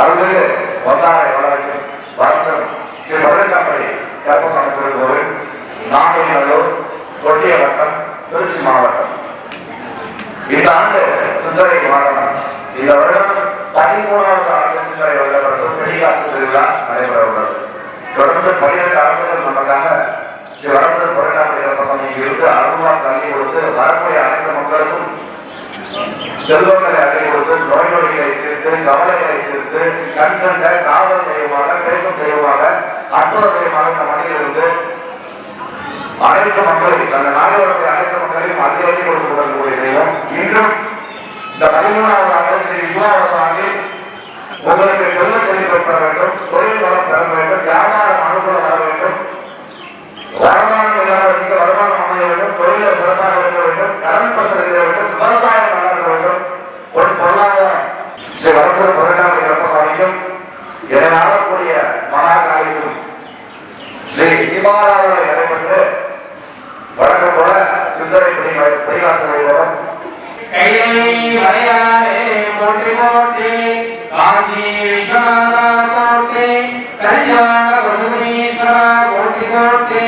அருள்மிகு வந்தாரை வளர்ச்சி வளர்க்கும் ஸ்ரீ வடக்காப்படி கருப்பசாமி கோவில் நாகநல்லூர் தொட்டிய வட்டம் திருச்சி மாவட்டம். இந்த ஆண்டு சிந்தனை மாதம் இந்த வருடம் 13வது ஆண்டு சிந்தனை வருடப்பட்டு பெரியாசு திருவிழா நடைபெற உள்ளது. தொடர்ந்து 12 ஆண்டுகள் நமக்காக ஸ்ரீ வடக்கு புறக்காப்படி கருப்பசாமிக்கு இருந்து அருள்வார் தள்ளி கொடுத்து வரக்கூடிய அனைத்து மக்களுக்கும் செல்வங்களை அள்ளி கொடுத்து நோய் நொடிகளை தீர்த்து கவலைகளை தீர்த்து கண் கண்ட காவல் தெய்வமாக பேசும் தெய்வமாக அற்புத தெய்வமாக இந்த மண்ணில் இருந்து அனைத்து மக்களையும் அந்த நாடுகளுடைய அனைத்து மக்களையும் அள்ளி அள்ளி கொடுத்து கொள்ளக்கூடிய தெய்வம். இன்றும் இந்த 13வது ஆண்டு ஸ்ரீ விஸ்வாவசாமி உங்களுக்கு செல்வ செழிப்பை பெற வேண்டும், தொழில் வளம் பெற வேண்டும், வியாபாரம் அனுகூலம் வர வேண்டும், வருமானம் இல்லாதவர்களுக்கு வருமானம் அமைய வேண்டும், தொழிலை சிறப்பாக இருக்க வேண்டும், கடன் பிரச்சனை இருக்க வேண்டும், விவசாயம் நல்லா இருக்க வேண்டும், ஒரு பொருளாதாரம் ஸ்ரீ வடக்கு புறக்காப்படி கருப்பசாமிக்கும் என ஆளக்கூடிய மகாகாலிக்கும் ஸ்ரீ தீபாராதனை நடைபெற்று வழக்கம் போல சிந்தனை பரிகாசம் வைபவம் கைலை மலையாளே போற்றி போற்றி காசி விஸ்வநாதா போற்றி கல்யாண வசுதீஸ்வரா போற்றி போற்றி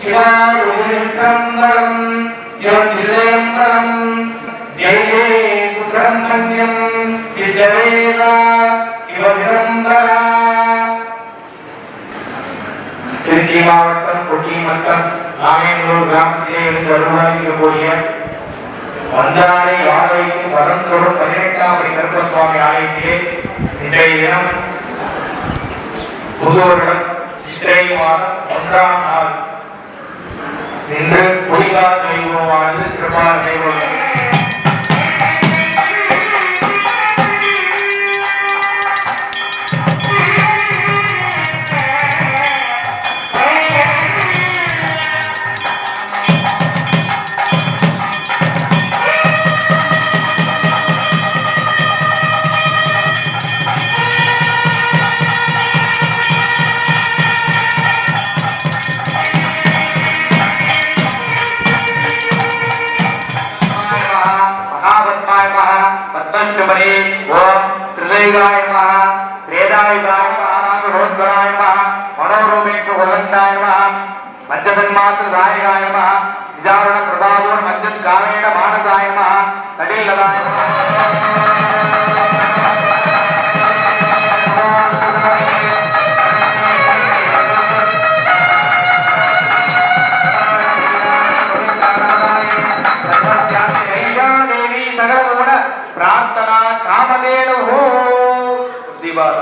சிவாருதிரம்பரம் சிவதில்லேம்பரம் ஜெயே சுப்பிரமணியம் சித்தவேதா சிவசிதம்பரா. திருச்சி மாவட்டம் கொட்டிமட்டம் நாகேந்திரூர் கிராமத்திலே இருந்து அருள்வாய்க்கக்கூடிய வந்தாரை ஆலயம் வரந்தோறும் 18ஆம் கருப்பசுவாமி ஆலயத்திலே இன்றைய தினம் புது வருடம் சித்திரை மாதம் 1ஆம் நாள் இன்று புலிகாச வைபவமானது சிறப்பான நடைபெறும். ஓம் திரிதேகாய நமஹ ஸ்ரேதாயுதாய நமஹ மனோத்கராய நமஹ மனோரூபேஷு கோதண்டாய நமஹ மஞ்சதன்மாத்ர சாயகாய நமஹ விஜாரண பிரபாவோர் மஞ்சத் காவேண மானசாய நமஹ தடிலதாய प्रार्थना कामधेनु हो दीवार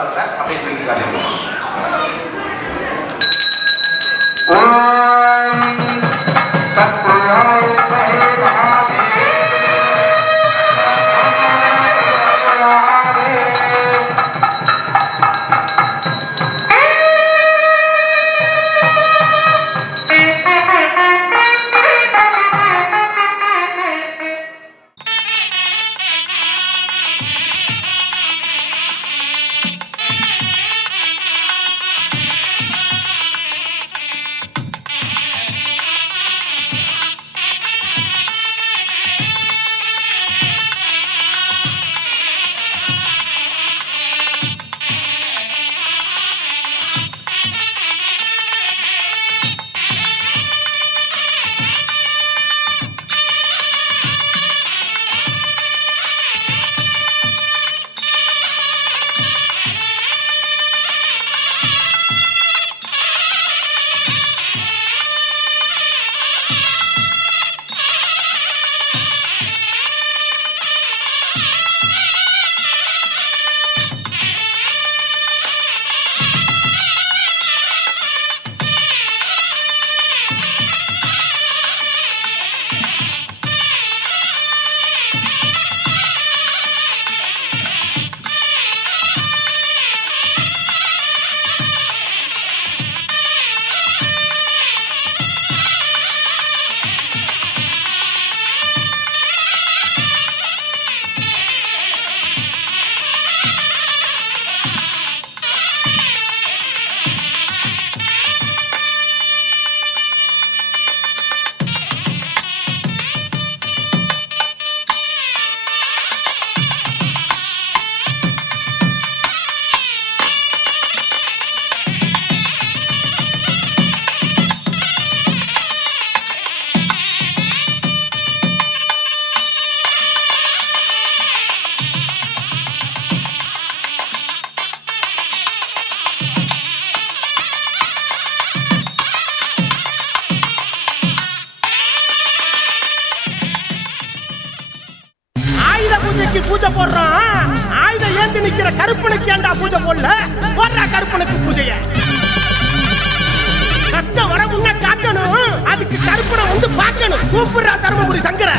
ओम तत्पुरुषाय பூஜை போடுறான். ஆயுதம் ஏந்தி நிக்கிற கருப்பனுக்கு ஏண்டா பூஜை போடல? போடுறா கருப்பனுக்கு பூஜைய. கஷ்டம் வர முன்ன காக்கணும், அதுக்கு கருப்பனை வந்து பார்க்கணும். கூப்பிடுறா தருமபுரி சங்கர.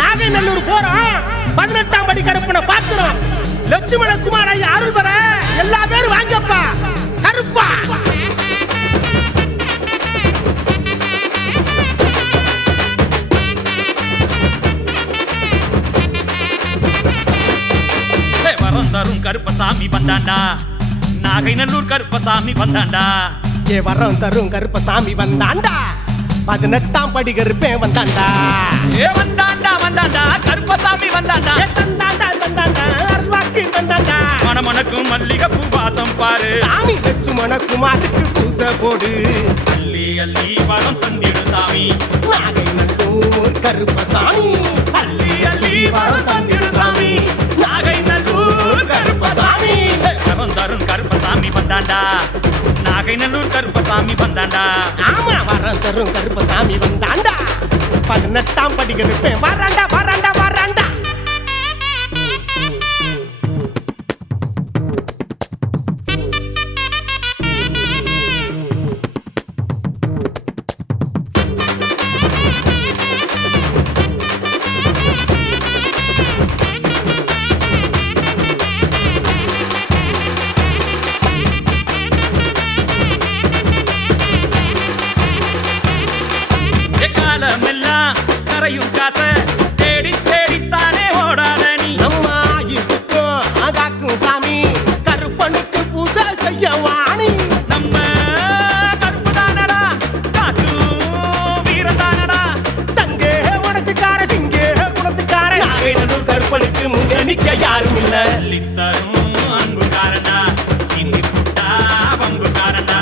நாகைநல்லூர் போறோம், 18ஆம் படி கருப்பனை பார்க்கிறோம். லட்சுமண குமார் ஐயா அருள் பெற எல்லா பேரும் வாங்கப்பா. கருப்பா வரும் கருப்பசாமி வந்தாண்டா, நாகைநல்லூர் கருப்பசாமி வந்தாண்டா. ஏ வரம் தரும் கருப்பசாமி வந்தாண்டா, 18ஆம் படி கருப்பேன் வந்தாண்டா. ஏ வந்தாண்டா வந்தாண்டா கருப்பசாமி வந்தாண்டா. ஏ தந்தாண்டா தந்தாண்டா அருள்வாக்கு வந்தாண்டா. மணமணக்கும் மல்லிகைப்பூ வாசம் பாரு, சாமி லட்சுமண குமாருக்கு பூசை போடு. அள்ளி அள்ளி வரம் தந்திடு சாமி, நாகைநல்லூர் கருப்பசாமி. அள்ளி அள்ளி வரம் தந்திடு சாமி, நாகைநல்லூர் கருப்பசாமி. வரம் தரும் கருப்பசாமி வந்தாண்டா, நாகைநல்லூர் கருப்பசாமி வந்தாண்டா. ஆமா வரம் தரும் கருப்பசாமி வந்தாண்டா, 18ஆம் படி கருப்பேன் வராண்டா வராண்டா வராண்டா. காலமெல்லாம் கரையும் காச தேடி தேடித்தானே ஓடாத நீ. நம்ம ஆயுசுக்கும் ஆகாக்கும் சாமி, கருப்பனுக்கு பூசை செய்ய வாணி. நம்ம கருப்பு தானடா, காக்கும் வீரதானடா. தங்கே மனசுக்கார சிங்கே குணத்துக்கார, நாகைநல்லூர் கருப்பனுக்கு முன்னே நிக்க யாரும் இல்ல. அள்ளித்தரும் அன்புக்காரண்டா, சீனி புட்டா பம்புக்காரண்டா.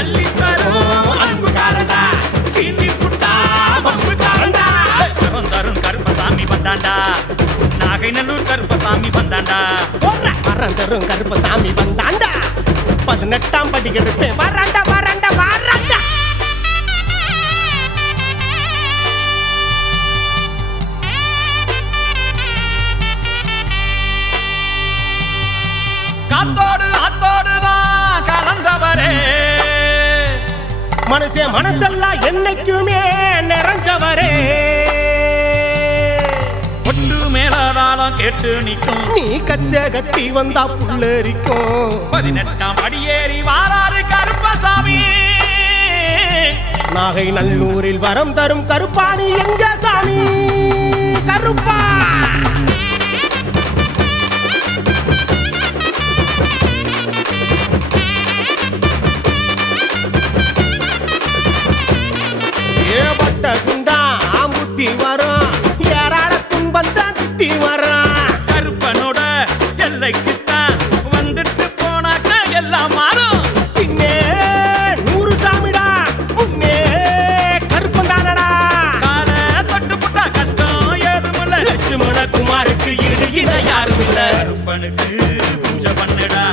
அள்ளித்தரும் அன்புக்காரண்டா, சீனி புட்டா பம்புக்காரண்டா. வரம் தரும் கருப்பசாமி வந்தாண்டா, நாகைநல்லூர் கருப்பசாமி வந்தாண்டா. வரம் தரும் கருப்பசாமி வந்தாண்டா, 18ஆம் படி கருப்பேன் வராண்டா வராண்டா வராண்டா. காத்தோடு ஆத்தோடுதான் கலந்தவரே, மனசே மனசெல்லாம் என்னைக்குமே நிறைஞ்சவரே. ஒட்டு மேலதாளம் கேட்டு நிற்கும், நீ கச்ச கட்டி வந்தா புள்ளரிக்கும். 18ஆம் படியேறி வாராரு கருப்பசாமி. நாகைநல்லூரில் வரம் தரும் கருப்பாணி எங்க சாமி? கருப்பா ஏபட்ட குண்டா ஆம்புத்தி வரும், ஏராள துன்பந்தான் சுத்தி வரும். கருப்பனோட எல்லைக்குத்தான் வந்துட்டு போனாக்க எல்லாம் மாறும். பின்னே 100 சாமிடா, முன்னே கருப்பன் தானடா. கால தொட்டு புட்டா கஷ்டம் ஏதுமில்ல, லட்சுமண குமாருக்கு ஈடு இணை யாரும் இல்ல. கருப்பனுக்கு பூஜை பண்ணுடா,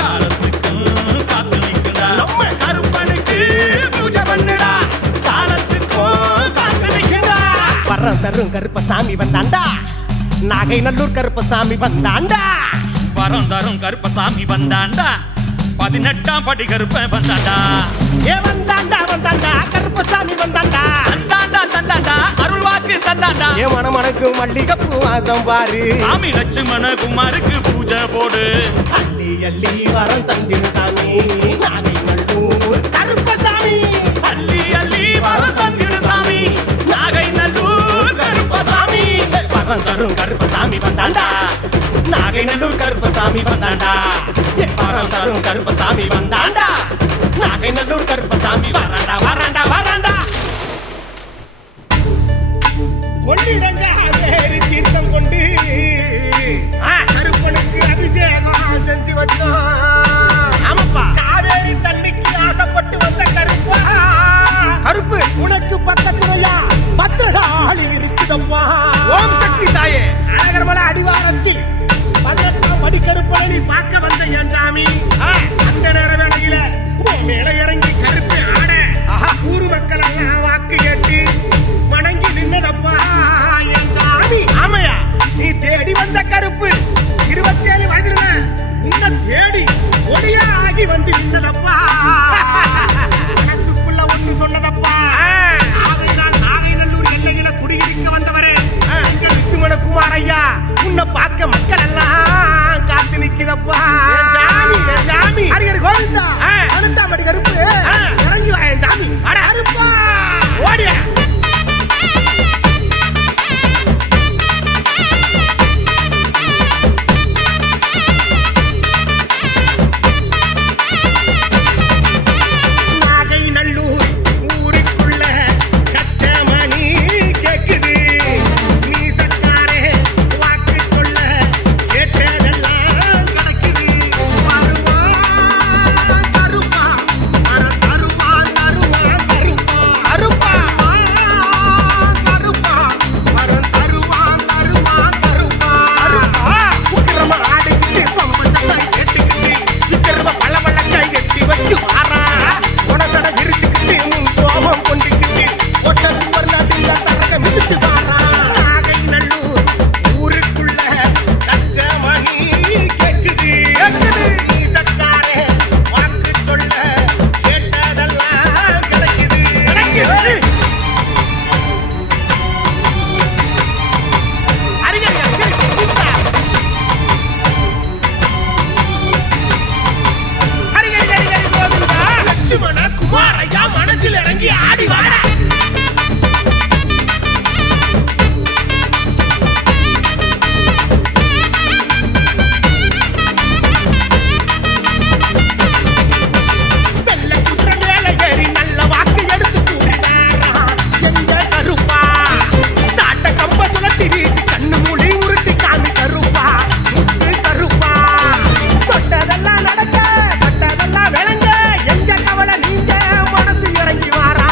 காலத்துக்கும் காத்து நிற்குடா. நம்ம கருப்பனுக்கு பூஜை பண்ணுடா, காலத்துக்கும் காத்து நிற்குடா. வரம் தரும் கருப்பசாமி வந்தாண்டா, நாகைநல்லூர் கருப்பசாமி வந்தாண்டா. வரம் தரும் கருப்பசாமி வந்தாண்டா, 18ஆம் படி கருப்பன் வந்தாண்டா. ஏ வந்தாண்டா வந்தாண்டா கருப்பசாமி வந்தாண்டா. தந்தாண்டா தந்தாண்டா அருள்வாக்கு தந்தாண்டா. ஏ மணமணக்கு மல்லிகைப்பூ வாசம் பாரு, சாமி லட்சுமண குமாருக்கு பூஜை போடு. அள்ளி அள்ளி வரம் தந்திரு சாமி, நாகைநல்லூர் கருப்பசாமி. அள்ளி அள்ளி வரம் தந்திடு சாமி, நாகைநல்லூர் கருப்பசாமி. வரம் தரும் கருப்பசாமி வந்தாண்டா, நாகைநல்லூர் கருப்பசாமி வந்தாண்டா. ஏ வரம் தரும் கருப்பசாமி வந்தாண்டா, நாகைநல்லூர் கருப்பசாமி வராண்டா வராண்டா வராண்டா. கொள்ளிடங்க வேறு தீர்த்தம் கொண்டு கருப்பனுக்கு அபிஷேகம் செஞ்சு வச்சோம். ஆமாப்பா, காவேரி தண்ணிக்கு ஆசைப்பட்டு வந்த கருப்பா. கருப்பு உனக்கு பக்கத்துலையா பத்திரகாளி இருக்குதம்மா. ஓம் சக்தி தாயே, அழகர்மலை அடிவாரத்தில் 18ஆம் படி கருப்பனை நீ பார்க்க வந்த என் சாமி. அந்த நேர வேளையில மேல இறங்கி கருப்பு ஆட ஊர் மக்கள் எல்லாம் வாக்கு கேட்டு வணங்கி நின்னதப்பா என் சாமி. ஆமையா வந்து நின்னதப்பா மனசுக்குள்ள ஒண்ணு சொன்னதப்பா நாகைநல்லூர் எல்லையில குடியிருக்க வந்தவரே இங்க லட்சுமண குமார் ஐயா உன்னை பார்க்க மக்கள் எல்லாம் காத்து நிக்கிறப்பா ஜாமி அடிக்கடி கோவிந்தா அனந்தாமடி கருப்பு இறங்கி வாயன் ஜாமி அருப்பா ஓடிய குமாரையா மனசில் இறங்கி ஆடி வாட வெள்ள குற்ற மேல ஏறி நல்ல வாக்கு எடுத்து கூறினாரா எங்க கருப்பா சாட்ட கம்ப சுழட்டி வீசி கண்ணு மூடி உருட்டி காமி கருப்பா முத்து கருப்பா தொட்டதெல்லாம் நடக்க பட்டதெல்லாம் விளங்க எங்க கவலை நீங்க மனசு இறங்கி வாரா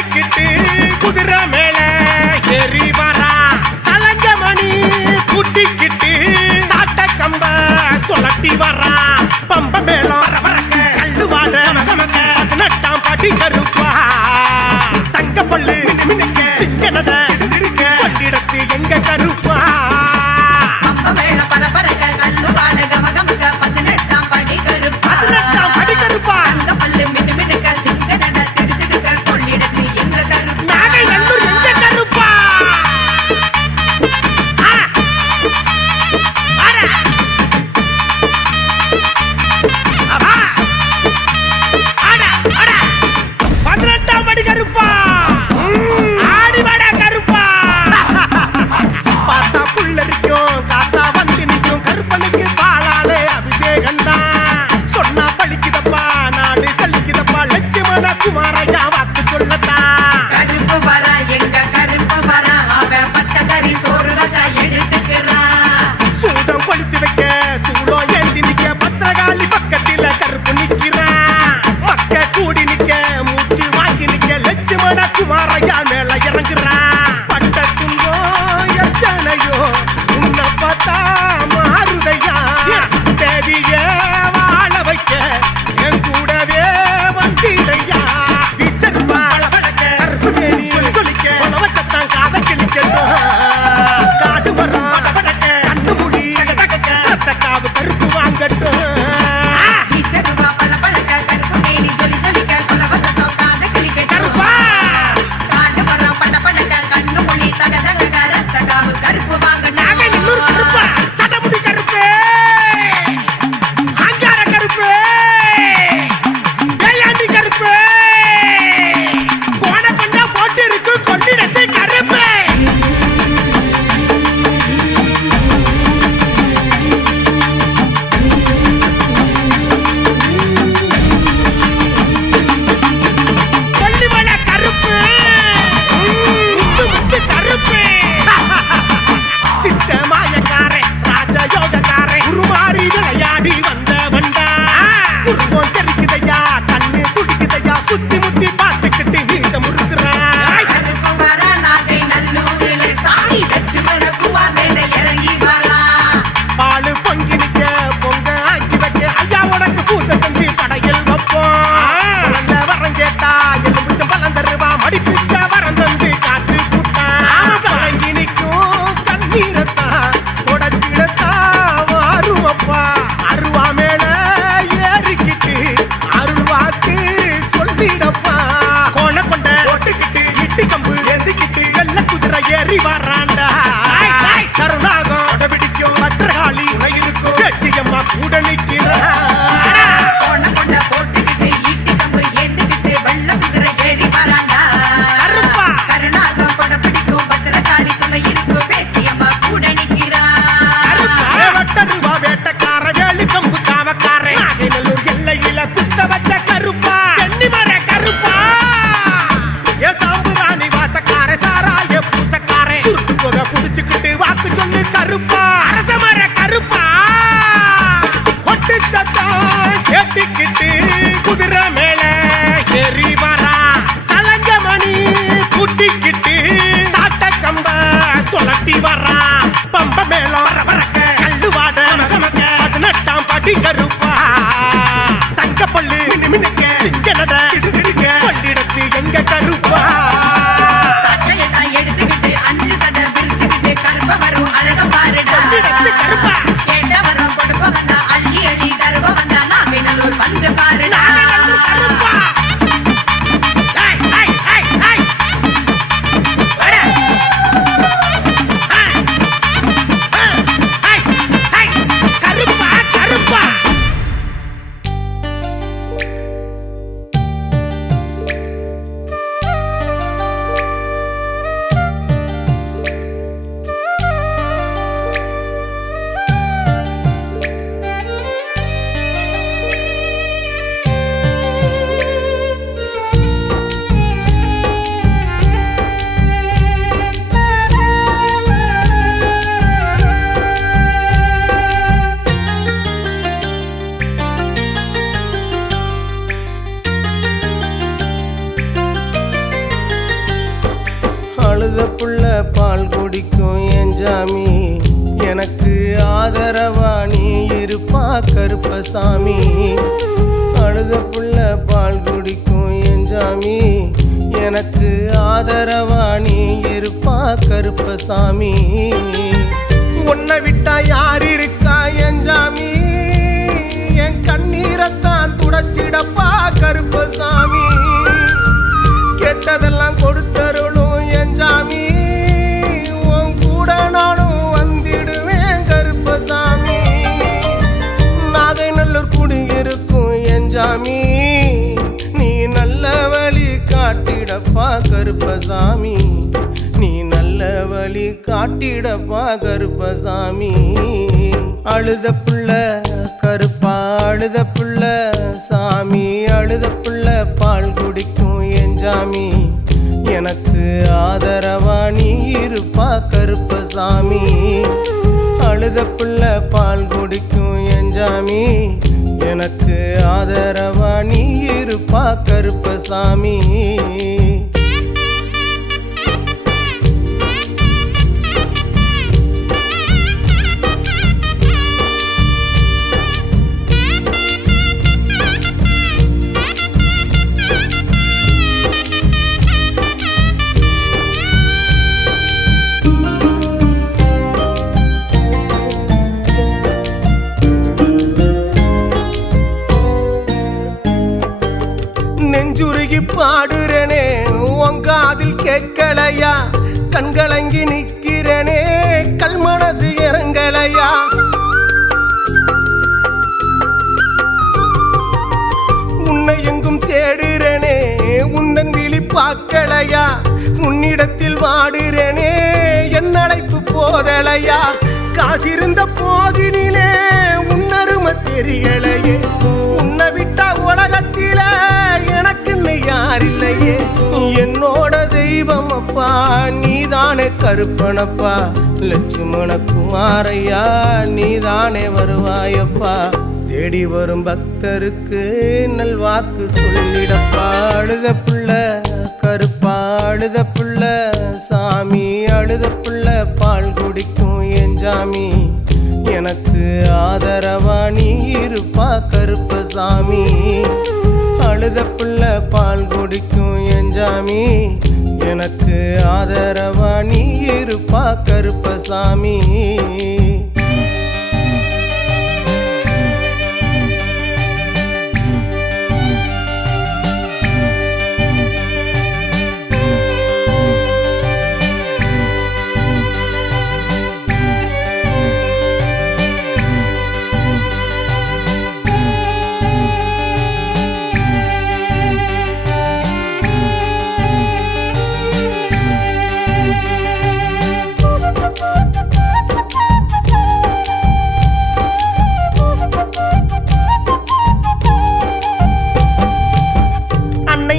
கட்டிக்கிட்டு குதிரை மேல ஏறி வரா சலங்கமணி கூட்டிக்கிட்டு சாட்ட கம்ப சொல்லட்டி வரா பம்ப மேல வரக்க கல்லுவாட மகமக்க 18ஆம் படி கருப்பா தங்க பல்லு மினுக்க சிங்கனத இடுக்க பள்ளிடத்து எங்க கருப்பா பம்ப மேல பரபரக்க கல்லுவாட கமகமக 18ஆம் படி கருப்பா 18ஆம் படி கருப்பா தங்க பல்லு மினுமினுக்க சிங்கனட திடுதிடுக்க கொள்ளிடத்து எங்க கருப்பா நாகை நல்லூர் எங்க கருப்பா குமாரையா வாக்கு சொல்லத்தான் கருப்பு வரா எங்க கருப்பு வரா அவன் பட்டகரி சோறு வச்சா எடுத்துக்கிறா சூடம் கொளுத்து வைக்க சூடம் ஏந்தி நிக்க பத்திரகாளி பக்கத்தில கருப்பு நிக்கிறான் மக்க கூடி நிக்க மூச்சு வாங்கி நிக்க லட்சுமண குமாரையா மேல இறங்குறான் பட்ட துன்பம் எத்தனையோ உன்னை பார்த்தா மாறுதையா தேவிய வாழ வைக்க என் கூடவே வந்திடையா வீச்சருவா பளபளக்க கருப்பு மேனி சொல்லிக்க உணவச்சத்தான் காத கிளிக்கட்டும் காடு மரம் படபடக்க கண்ணு முடி தகதகக்க ரத்தக்காவு கருப்பு வாங்கட்டும் டீச்சருவா பளபளக்க கருப்பு மேனி ஜொலி ஜொலிக்க கொலவசத்தோ காத கிளிக்க கருப்பா காடு மர அழுத புள்ள பால் குடிக்கும் என் சாமி, எனக்கு ஆதரவா நீ இருப்பா கருப்பசாமி. அழுத புள்ள பால் குடிக்கும் என் சாமி, எனக்கு ஆதரவா நீ இருப்பா கருப்பசாமி. உன்னை விட்டா யார் இருக்கா என் சாமி, என் கண்ணீரைத்தான் துடைச்சிடப்பா கருப்பசாமி. கெட்டதெல்லாம் கொடுத்தருளும் என் சாமி, உன் கூட நானும் வந்திடுவேன் கருப்பசாமி. நாகை நல்லூர் குடியிருக்கும் என் சாமி, நீ நல்ல வழி காட்டிடப்பா கருப்பசாமி, நீ நல்ல வழி காட்டிடப்பா கருப்பசாமி. அழுத புள்ள கருப்பா அழுத புள்ள சாமி, அழுத புள்ள பால் குடிக்கும் என் சாமி, எனக்கு ஆதரவா நீ இருப்பா கருப்பசாமி. அழுத புள்ள பால் குடிக்கும் என் சாமி, எனக்கு ஆதரவா நீ இருப்பா கருப்பசாமி. நெஞ்சுருகி பாடுறனே உங்க அதில் கேட்கலையா, கண்கலங்கி நிக்கிறனே கல் மனசு இறங்கலையா. உன்னை எங்கும் தேடுறனே உந்தன் விழி பார்க்கலையா, உன்னிடத்தில் வாடுறனே என் அழைப்பு போதலையா. காசிருந்த போதினிலே உன்னருமை தெரியலையே, உன்னை விட்ட உலகத்தில எனக்குன்னு யாரில்லையே. என்னோட தெய்வம் அப்பா நீதானே கருப்பனப்பா, லட்சுமண குமாரையா நீதானே வருவாயப்பா. தேடி வரும் பக்தருக்கு நல்வாக்கு சொல்லிடப்பா. அழுத புள்ள கருப்பா அழுத புள்ள சாமி, அழுத புள்ள பால் குடிக்கும் என் சாமி, எனக்கு ஆதரவா நீ இருப்பா கருப்பசாமி. அழுத புள்ள பால் குடிக்கும் என் சாமி, எனக்கு ஆதரவா நீ இருப்பா கருப்பசாமி.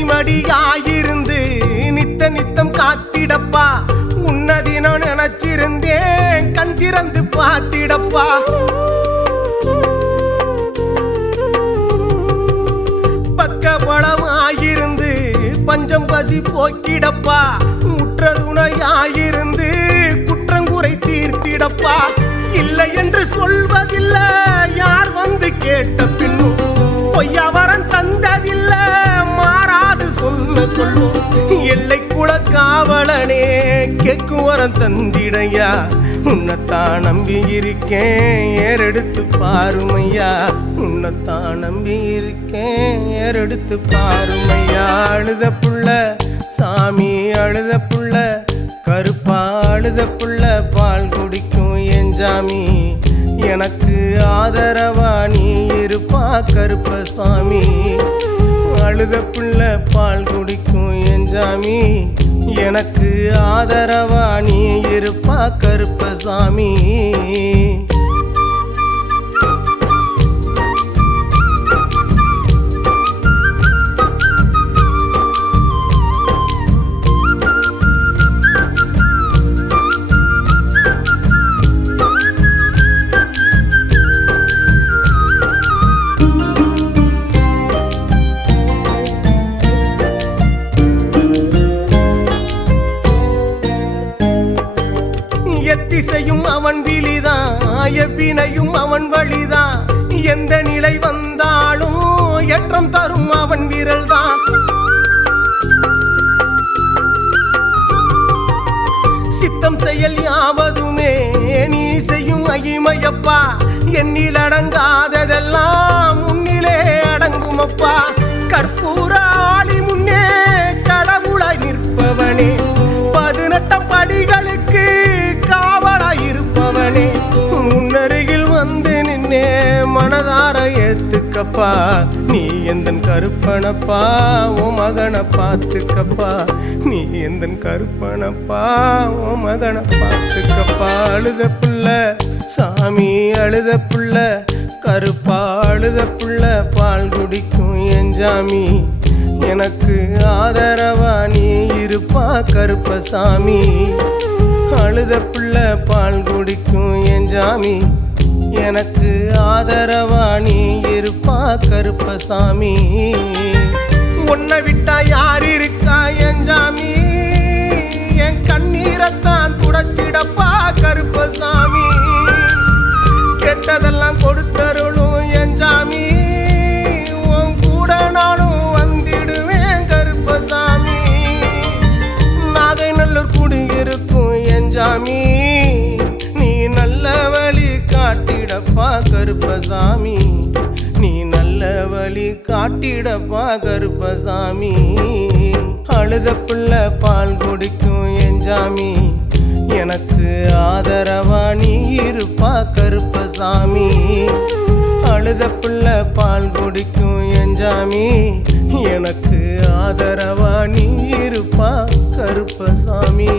மடியாயிருந்து நித்த நித்தம் காத்திடப்பா, உன்னதினம் நினைச்சிருந்தேன் கண் திறந்து பார்த்திடப்பா. பக்கபலமாயிருந்து பஞ்சம் பசி போக்கிடப்பா, உற்ற துணையாயிருந்து குற்றங்குறை தீர்த்திடப்பா. இல்லை என்று சொல்வதில்லை யார் வந்து கேட்ட பின்னும், பொய்யவரன் தந்ததில்ல மாறாது சொன்ன சொல்லும். எல்லை கூட காவலனே கேக்கும் வரம் தந்திடையா, உன்னைத்தான் நம்பி இருக்கேன் ஏறெடுத்து பாருமையா, உன்னைத்தான் நம்பி இருக்கேன் ஏறெடுத்து பாருமையா. அழுத புள்ள சாமி அழுத புள்ள கருப்பா அழுத புள்ள பால் குடிக்கும் என் சாமி, எனக்கு ஆதரவா நீ இருப்பா கருப்பசாமி. அழுத புள்ள பால் குடிக்கும் என் சாமி, எனக்கு ஆதரவா நீ இருப்பா கருப்பசாமி. செய்யும் அவன் விழிதான், எவ்வினையும் அவன் வழிதான். எந்த நிலை வந்தாலும் ஏற்றம் தரும் அவன் விரல்தான். சித்தம் செயல் யாவதுமே நீ செய்யும் மகிமையப்பா. எண்ணில் அடங்காததெல்லாம் முன்னிலே அடங்குமப்பா. கற்பூர ஆளி முன்னே கடவுளாய் நிற்பவனே, 18 படிகளுக்கு காவலாய் இருப்பவனே, முன்னருகில் வந்து நின்னே மனதார ஏத்துக்கப்பா. நீ எந்தன் கருப்பனப்பா, ஓ மகனை பார்த்துக்கப்பா. நீ எந்தன் கருப்பனப்பா, ஓ மகனை பார்த்துக்கப்பா. அழுத புள்ள சாமி, அழுத புள்ள கருப்பா, அழுத புள்ள பால் குடிக்கும் என் சாமி. எனக்கு ஆதரவா நீ இருப்பா கருப்பசாமி. அழுத புள்ள பால் குடிக்கும் என் சாமி. எனக்கு ஆதரவா நீ இருப்பா கருப்பசாமி. உன்னை விட்டா யார் இருக்கா என் சாமி? என் கண்ணீரைத்தான் துடைச்சிடப்பா கருப்பசாமி. கெட்டதெல்லாம் கொடுத்தருளும் என் சாமி. உன் கூட நானும் வந்திடுவேன் கருப்பசாமி. நாகை நல்லூர் குடியிருக்கும் என் சாமி. நீ நல்ல வழி காட்டிடப்பா கருப்பசாமி. நீ நல்ல வழி காட்டிடப்பா கருப்பசாமி. அழுத புள்ள பால் குடிக்கும் என் சாமி. எனக்கு ஆதரவா நீ இருப்பா கருப்பசாமி. அழுத புள்ள பால் குடிக்கும் என் சாமி. எனக்கு ஆதரவா நீ இருப்பா கருப்பசாமி.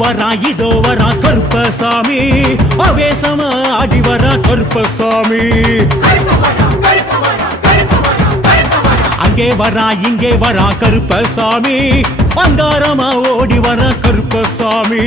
வரா இதோ வரா கருப்பசாமி, ஆவேசமா ஆடி வரா கருப்பசாமி. அங்கே வரா இங்கே வரா கருப்பசாமி, அங்காரமா ஓடி வரா கருப்பசாமி.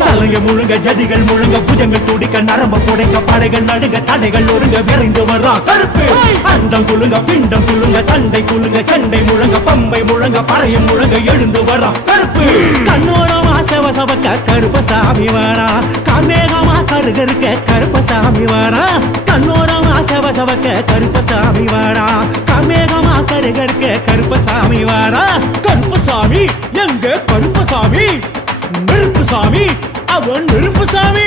சலங்க முழுங்க ஜதிகள் முழுங்க புஜங்கள் துடிக்க நரம்ப புடைக்க படைகள் நடுங்க தடைகள் ஒருங்க விரைந்து வரா கருப்பு. அண்டம் குழுங்க பிண்டம் குழுங்க தண்டை குழுங்க சண்டை முழங்க பம்பை முழங்க பறையும் முழங்க எழுந்து வரா கருப்பு. கண்ணோரமா சவசவக்க கருப்பசாமி வரா, கார்மேகமா கருகருக்க கருப்பசாமி வரா. கண்ணோரமா சவசவக்க கருப்பசாமி வரா, கார்மேகமா கருகருக்க கருப்பசாமி வரா. கருப்பசாமி எங்க கருப்பசாமி? நெருப்புசாமி, அவன் நெருப்புசாமி.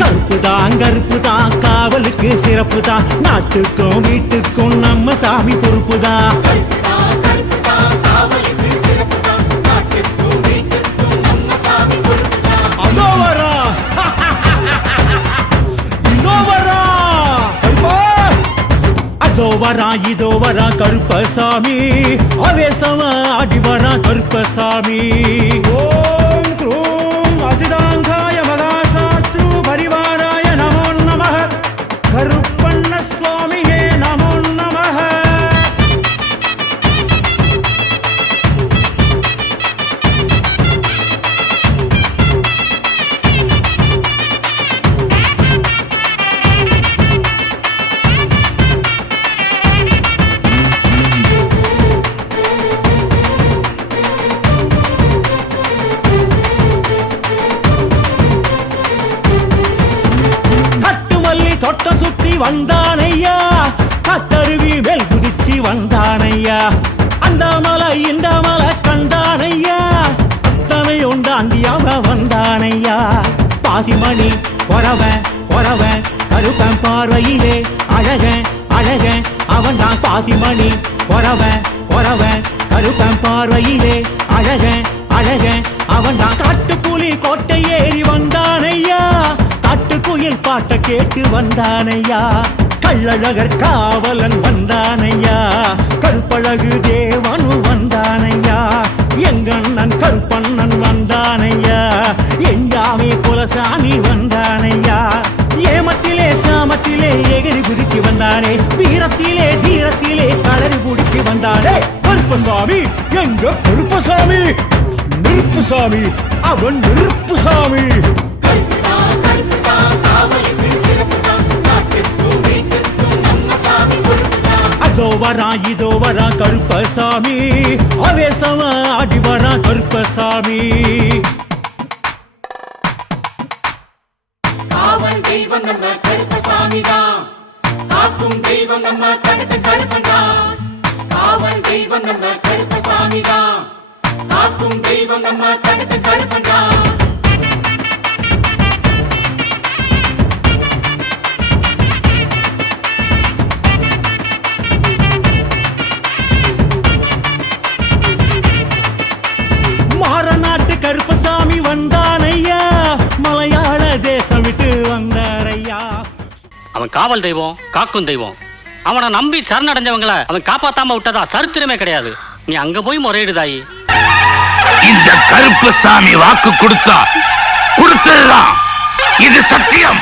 கருப்புதான் கருப்புதான் காவலுக்கு சிறப்புதான், நாட்டுக்கும் வீட்டுக்கும் நம்ம சாமி பொறுப்புதான். அதோ வரா இதோ வரா அதோ வரா இதோ வரா கருப்பசாமி, ஆவேசமா ஆடி வரா கருப்பசாமி. ஓம் க்ரூம் அசிதாங்காய மகாசாஸ்திரு பரிவாராய நமோ நமः. கருப்பண்ண சுவாமியே நமோ நமः. தொட்ட சுத்தி வந்தானையா, கட்டருவி மேல் குதிச்சு வந்தானையா. அந்த மலை இந்த மலை கண்டானையா, அத்தனை உண்டாந்தியாம வந்தானையா. பாசிமணி கொரவ கொரவ கருப்பன் பார்வையிலே அழக அழக அவன் தான். பாசிமணி கொரவ கொரவ கருப்பன் பார்வையிலே அழக அழக அவன் தான். காட்டுப்புலி கோட்டை ஏறி வந்தானையா, காட்டுக்குயில் பாட்ட கேட்டு வந்தானையா. கள்ளழகர் காவலன் வந்தானையா, கருப்பழகு தேவனு வந்தானையா. எங்கண்ணன் கருப்ப கருப்பசாமி வந்தானையா ஏமத்திலே சாமத்திலே எகிரி குதித்து வந்தானே வீரத்திலே தீரத்திலே களறி குடித்து வந்தானே கருப்பசாமி எங்க கருப்பசாமி நெருப்புசாமி அவன் நெருப்புசாமி அதோ வரா இதோ வரா கருப்பசாமி அவேசமா ஆடி வரா கருப்பசாமி காவல் தெய்வம் நம்ம கருப்பசாமி தான் காக்கும் தெய்வம் நம்ம கடுத்த கருப்பன் தான் காவல் தெய்வம் நம்ம கருப்பசாமி தான் காக்கும் தெய்வம் நம்ம கடுத்த கருப்பன் தான் மாறநாட்டு கருப்பசாமி வந்தானையா மலையாள தேசம் விட்டு வந்தாரையா அவன் காவல் தெய்வம் காக்கும் தெய்வம் அவனை நம்பி சரணடைஞ்சவங்கள அவன் காப்பாத்தாம விட்டதா சரித்திரமே கிடையாது நீ அங்க போய் முறையிடுதாயி இந்த கருப்பசாமி வாக்கு கொடுத்ததுதான் இது சத்தியம்